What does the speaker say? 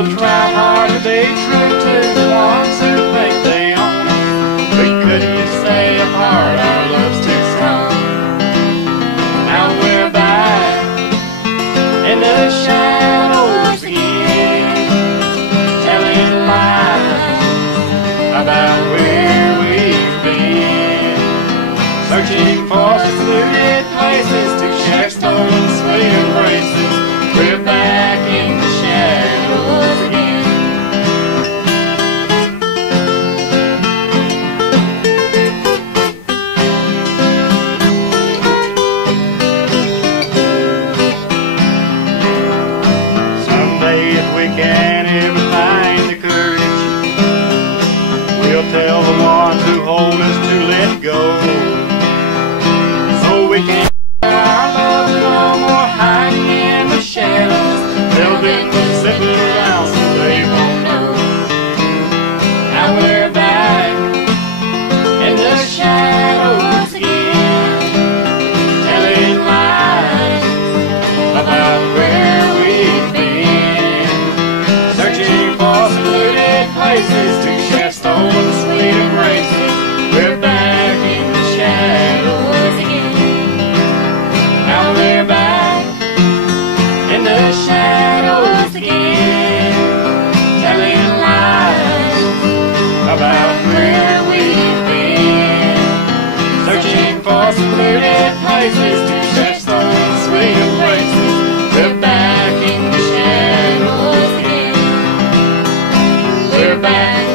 Folks try hard to be true to the ones who think they own us. We couldn't stay apart, our love's too strong. Now we're back in the shadows again, telling lies about where we've been, searching for secluded places to share stolen sweet embraces. We're back in the shadows again. Someday if we can't ever find the courage, we'll tell the ones who hold us to let go, so we can our love no more hiding in the shadows. They'll be sitting around so they won't know. Now we're back in the shadows again, telling lies about where we've been, searching for secluded places to share stolen sweet embraces. We're back in the shadows again. Now we're back in the shadows again, telling lies about where we've been, searching for secluded places to share stolen sweet embraces. We're back in the shadows again. We're back